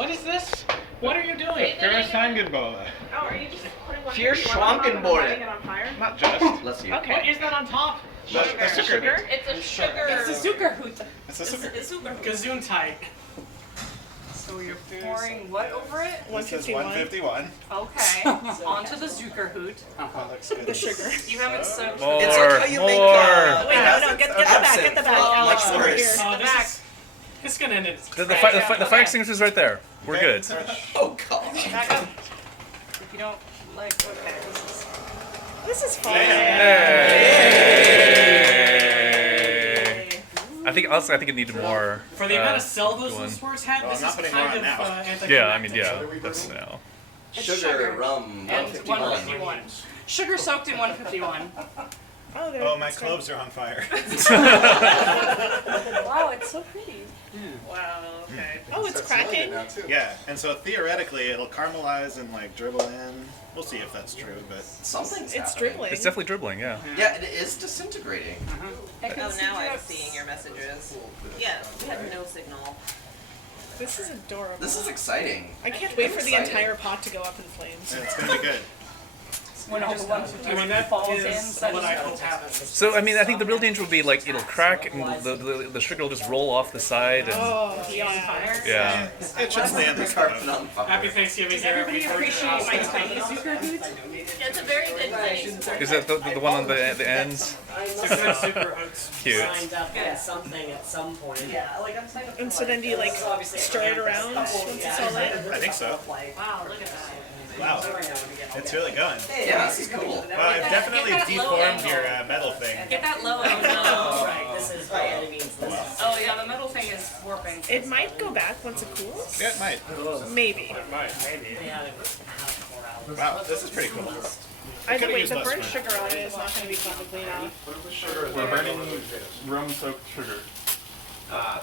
What is this? What are you doing? Feuerzangenbowle. Oh, are you just putting one Feuerzangenbowle. lighting it on fire? Not just. Bless you. Okay. What is that on top? Sugar? It's a sugar. It's a zuckerhut. It's a sugar. Gesundheit. So you're pouring what over it? This is 151. 151. Okay. Onto the zuckerhut. Oh, looks good. The sugar. You haven't soaked More, It's like how you make, more. Wait, no, get the back, get the back. Alex, Much over worse. here. Oh, the back. This is gonna end in The fire extinguisher's right there. We're good. Oh god. Back up. If you don't like, okay. This is fun. Hey. I think it needed more. For the amount of syllables going. this words had, Well, this I'm is not putting kind more of on now. anticlimactic. Yeah, I mean, yeah. That's now. Sugar, rum, And 151. 151. Sugar soaked in 151. Oh, my clothes are on fire. Wow, it's so pretty. Wow, okay. Oh, it's cracking. Yeah, and so theoretically it'll caramelize and like dribble in. We'll see if that's true, but Something's It's happening. dribbling. It's definitely dribbling, yeah. Yeah, it is disintegrating. Oh, now I'm seeing your messages. Yeah, we had no signal. This is adorable. This is exciting. I can't wait for the excited. entire pot to go up in flames. yeah, it's gonna be good. When all the 151 When that falls is in, what I hope happens. So, I mean, I think the real danger would be like it'll crack and the sugar will just roll off the side and Oh, be on yeah. fire. yeah. It should stay on the Carpet stove. on fire. Happy Thanksgiving, Does everybody appreciate my tiny zuckerhut? Yeah, it's a very good thing. Is that the one on the ends? Super hooks. Cute. Signed up at something at some point. Yeah, like I'm signed up for And so then do you like stir it around once it's all lit? I think so. Wow, look at that. Wow, it's really going. Yeah, this is cool. Well, I've definitely Get that low deformed angle. your metal thing. Get that low Oh, angle. right, this is by any means necessary. Oh yeah, the metal thing is warping. It might go back once it cools. Yeah, it might. Maybe. Yeah, it was half 4 hours. Wow, this is pretty cool. Either way, used the less burnt room. sugar on it is not going to be fun to clean off. We're burning rum-soaked sugar. Wow.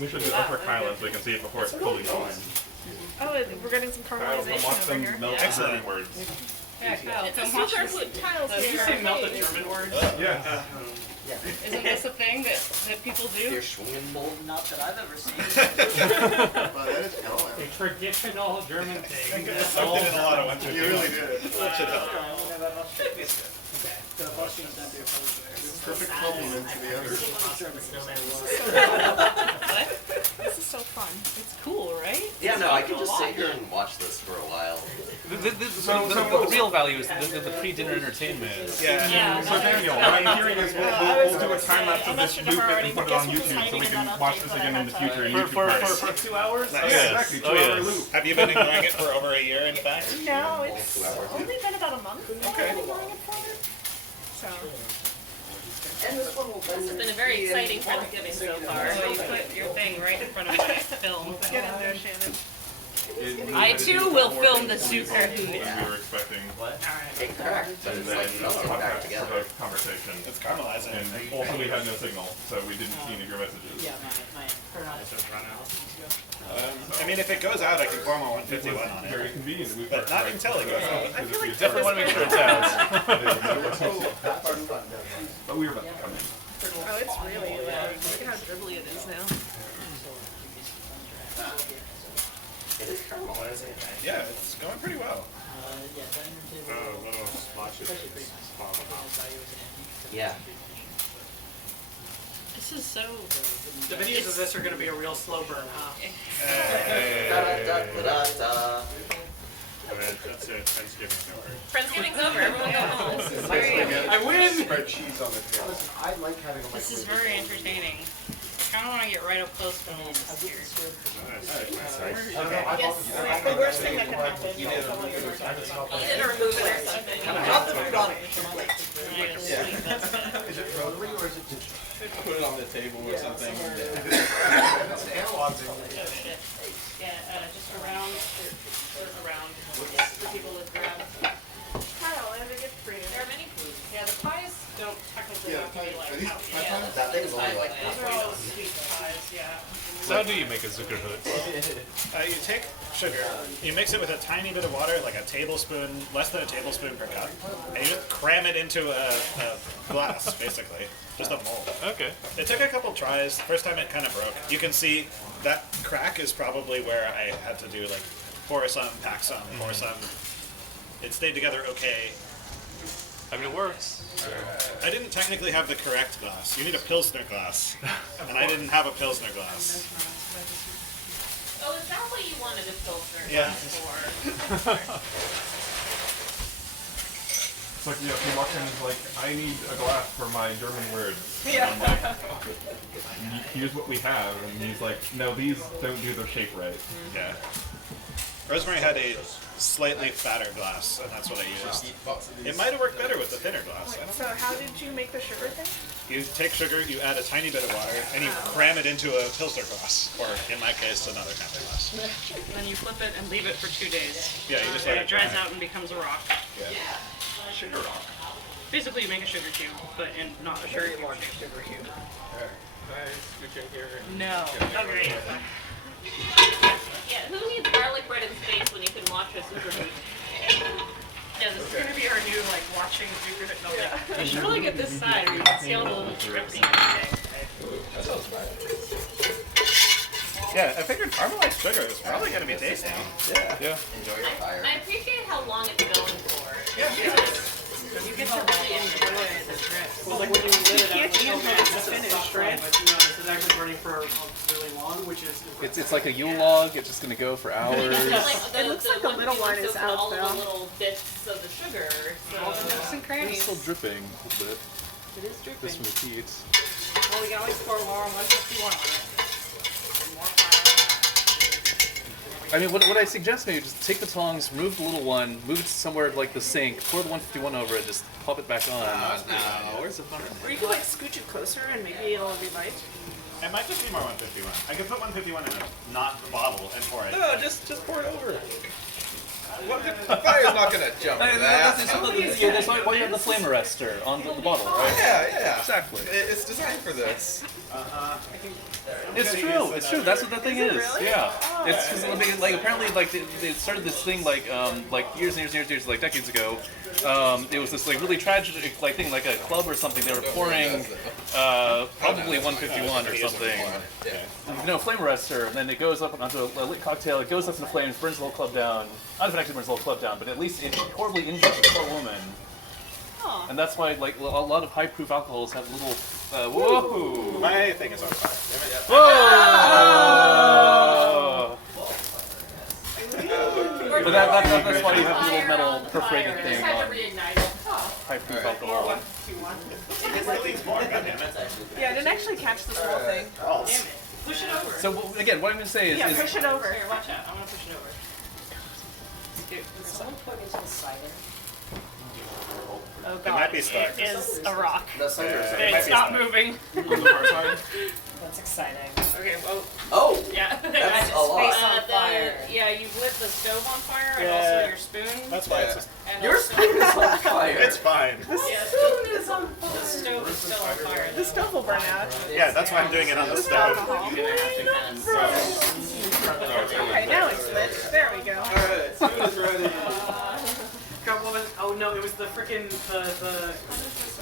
We should do upper Kyla so we can see it before it's fully gone. Oh, we're getting some Kyla, caramelization watch over them here. melt Excellent. German words. Yeah, Kyle, It's a come watch super this. tiles Did you here. say melted German words? Yeah. Isn't this a thing that people do? Your Schwingenbowl. Not that I've ever seen. A traditional German thing. I soaked it in a lot of winter. You really did. That should help. Perfect compliment to the others. This is so fun. It's cool, right? Yeah, no, I can just sit here and watch this for a while. The real value is the pre-dinner entertainment. Yeah. So Daniel, what I'm hearing is we'll do a time lapse of this movement and put it on YouTube so we can watch this again in the future in YouTube parts. For 2 hours? Nice. Yeah, exactly. 2 hour loop. Have you been ignoring it for over a year, in fact? No, it's only been about a month. Okay. So, This has been a very exciting Thanksgiving so far. So you put your thing right in front of my film. get in there, Shannon. I too will film the zuckerhut. We were expecting, It cracked, but and it's then like melted back for together. the conversation. It's caramelizing. And also we had no signal, so we didn't see any of your messages. Yeah, my I mean, if it goes out, I can pour my 151 on Very it. convenient. We But not until it goes out. I feel like Definitely want to make sure it's out. But we were about to come in. Oh, it's really loud. Look at how dribbly it is now. It is caramelizing. Yeah, it's going pretty well. Yeah. This is so. The videos of this are going to be a real slow burn, huh? Da-da-da-da-da. Friendsgiving's over. Everyone go home. I win! Spread cheese on the table. This is very entertaining. I kind of want to get right up close to all this here. Yes, the worst thing that can happen. Eat it or remove it or something. Drop the food on it. Is it rotary or is it just put it on the table or something? Oh shit. Yeah, just around. For people with grab. Kyle, I have a gift for you. There are many foods. Yeah, the pies don't technically have to be like out. That thing is only like Those are all sweet pies, yeah. So how do you make a zuckerhut? You take sugar, you mix it with a tiny bit of water, like a tablespoon, less than a tablespoon per cup, and you just cram it into a glass, basically, just a mold. Okay. It took a couple tries. First time it kind of broke. You can see that crack is probably where I had to do like pour some, pack some, pour some. It stayed together okay. I mean, it works. I didn't technically have the correct glass. You need a Pilsner glass, and I didn't have a Pilsner glass. Oh, is that what you wanted a filter Yeah. for? It's like, you know, he walks in and is like, I need a glass for my German words. Yeah. And I'm like, here's what we have. And he's like, no, these don't do their shape right. Yeah. Rosemary had a slightly fatter glass, and that's what I used. It might have worked better with the thinner glass. I don't know. So how did you make the sugar thing? You take sugar, you add a tiny bit of water, and you cram it into a Pilsner glass, or in my case, another kind of glass. And then you flip it and leave it for 2 days. Yeah, you just And let it it dries dry. out and becomes a rock. Sugar rock. Basically, you make a sugar cube, but in not a sugar cube. Sugar cube. No. Okay. Yeah, who needs garlic bread in space when you can watch a superfood? Yeah, this is gonna be our new like watching Zuckerhut. No, like, you should really get this side where you can see all the little dripping. Yeah, I figured caramelized sugar was probably going to be tasty. Yeah. I appreciate how long it's going for. You get to really enjoy the drip. Well, like when you lit it can't up, eat it okay, until this it's is finished, soft, right? But you know, this is actually burning for really long, which is It's like a Yule log. It's just gonna go for hours. It looks like the little one is out, all though. of the little bits of the sugar. So and It's crannies. still dripping a little bit. It is Just dripping. from the heat. Well, we can always pour more on 151 on it. More fire. I mean, what I suggest maybe just take the tongs, remove the little one, move it somewhere like the sink, pour the 151 over it, just pop it back on. Where's the fun? Or you could like scooch it closer and maybe it'll relight. It might just be more 151. I could put 151 in a not bottle and pour it. No, just pour it over. The fire's not gonna jump that. That's why you have the flame arrestor on the bottle, right? Yeah. Exactly. It's designed for this. It's true. It's true. That's what the thing is. really? Yeah. It's just, like apparently like they started this thing like years and years like decades ago. It was this like really tragic like thing like a club or something. They were pouring probably 151 or something. No flame arrestor, and then it goes up onto a lit cocktail. It goes up in the flames, burns the whole club down. I don't know if it actually burns the whole club down, but at least it horribly injures the poor woman. And that's why like a lot of high proof alcohols have little. Whoa! My thing is on fire. Whoa! But that's why you have the little metal perforated thing Tried to on reignite it. high proof alcohol. It really needs more, goddammit. Yeah, I didn't actually catch this whole thing. Push it over. So again, what I'm going to say is, Yeah, push it over. Here, watch out. I'm gonna push it over. Oh It god. might be stuck. It is a rock. The center is It might It's be not stuck. moving. that's exciting. Okay, well, Oh, yeah. that's a lot. Yeah, you've lit the stove on fire and Yeah. also your spoon. That's why it's just, And Your also- spoon is on fire. it's fine. Yeah, the stove is still on fire. The stove will burn out. Yeah, that's why I'm doing it on the stove. Alcohol. Okay, now it's lit. There we go. Alright, spoon is ready. God, what was? Oh no, it was the freaking the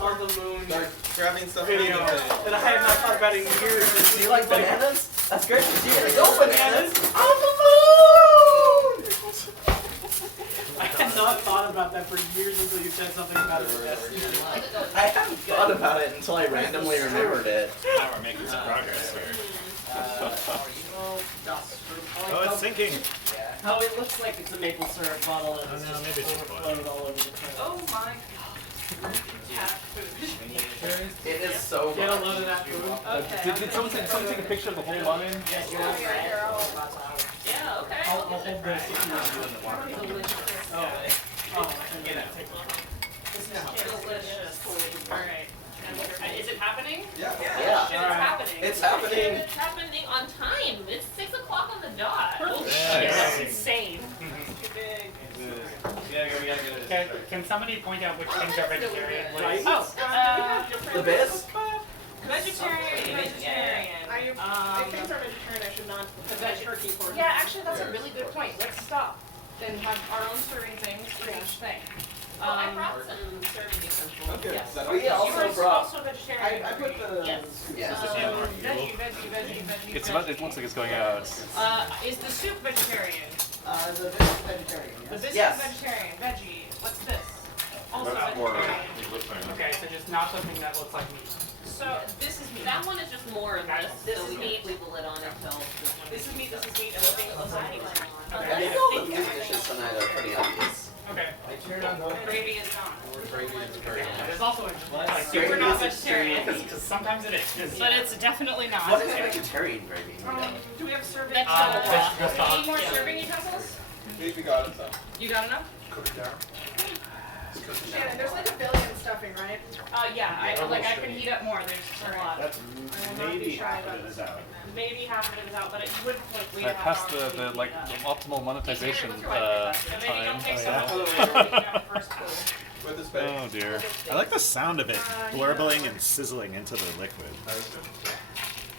on the moon Start grabbing stuff video out of the that I had not thought about in years. Do you like bananas? That's great. You gotta go bananas. On the moon! I had not thought about that for years until you said something about it. I haven't thought about it until I randomly remembered it. Now we're making some progress here. Oh, it's sinking. Oh, it looks like it's a maple syrup bottle and it's no, maybe it's overflowed all over the place. Oh my god. It is so Get a much. load of that food. Okay. did someone take a picture of the whole line? Yeah, okay. I'll hold this if you want to do it. Oh, I can get it. Delicious. Alright. Is it happening? Yeah. Yeah. Shit, it's happening. It's happening. It's happening on time. It's 6 o'clock on the dot. Holy Nice. shit, that's insane. Can somebody point out which things are vegetarian? Oh, The bits? vegetarian, vegetarian. I I think for vegetarian I should not put that turkey for. Yeah, actually, that's a really good point. Let's stop and have our own serving things for each thing. Well, I brought some serving utensils. Okay. Yes. That Oh yeah, You also were brought. also vegetarian. I put the. Yes. Yeah. It's about, it looks like it's going out. Is the soup vegetarian? The vegetarian. The biscuit Yes. vegetarian. Veggie. What's this? Also That's more vegetarian. Okay, so just not something that looks like meat. So this is meat. That one is just more of this, This so is we meat. can't leave the lid on it till this one. This is meat. This is meat. Everything else is meat. I think all the meat dishes tonight are pretty obvious. Okay. Gravy is gone. There's also a like Super Gravy not is extreme. vegetarian. because sometimes it is. But it's definitely not. What is vegetarian gravy? Do we have serving? Vegetable broth. Just off. Any more serving utensils? We got it. You got enough? Shannon, there's like a billion stuffing, right? Yeah. I can heat up more. There's a lot. That's maybe half of it is out. Maybe half of it is out, but you wouldn't like wait. I passed the optimal monetization And maybe time. don't take so- some first clue. With this bag. Oh dear. I like the sound of it blurbling and sizzling into the liquid.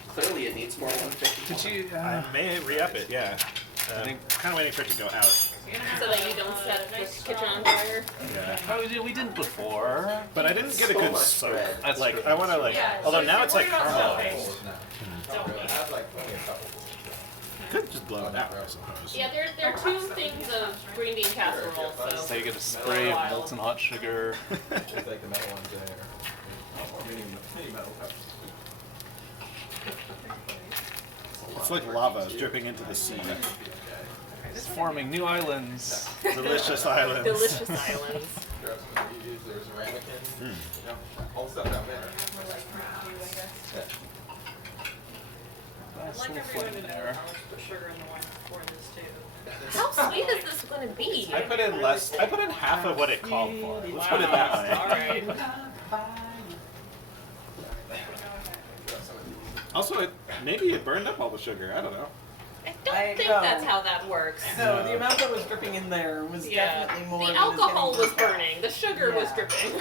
Clearly, it needs more 150. Did you? I may re-up it, yeah. I think- kind of waiting for it to go out. So that you don't set the kitchen on fire. Yeah. Oh, we didn't before. But I didn't get a So good much soak. bread. That's Like, true. I want to like, Yeah, although so now if it's you're like worried about caramelized. Don't I have like plenty of couple. Could just blow it out, I suppose. Yeah, there are two things of green bean casserole, So so. you get a spray of molten hot sugar. It's like the metal ones there. Mini metal cups. It's like lava dripping into the sea. It's forming new islands. Delicious islands. Delicious islands. There's a ramekin. All the stuff down there. Nice Like little everyone flame to know there. how much put sugar in the wine before this too. How sweet is this gonna be? I put in less. I put in half of what it called for. Let's put it that way. Alright. Also, maybe it burned up all the sugar. I don't know. I don't I think know. that's how that works. No, the amount that was dripping in there was Yeah. definitely more The than alcohol was was getting burning, the sugar was Yeah. dripping.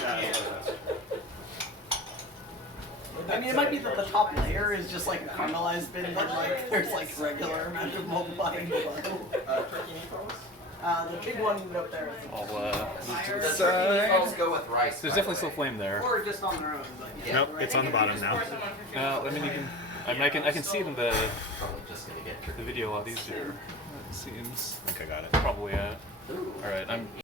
I mean, it might be that the top layer is just like a caramelized bit, and then like there's like regular amount of mold bottom below. Turkey meatballs? The big one up there is I'll The turkey meatballs go with rice. There's by the definitely still way. flame there. or just on their own. But yeah. Nope, it's on the bottom now. I mean, you can. I can see it in the Probably just gonna get turkey. video a lot easier. It seems I think I got it. probably. Ooh. All right, I'm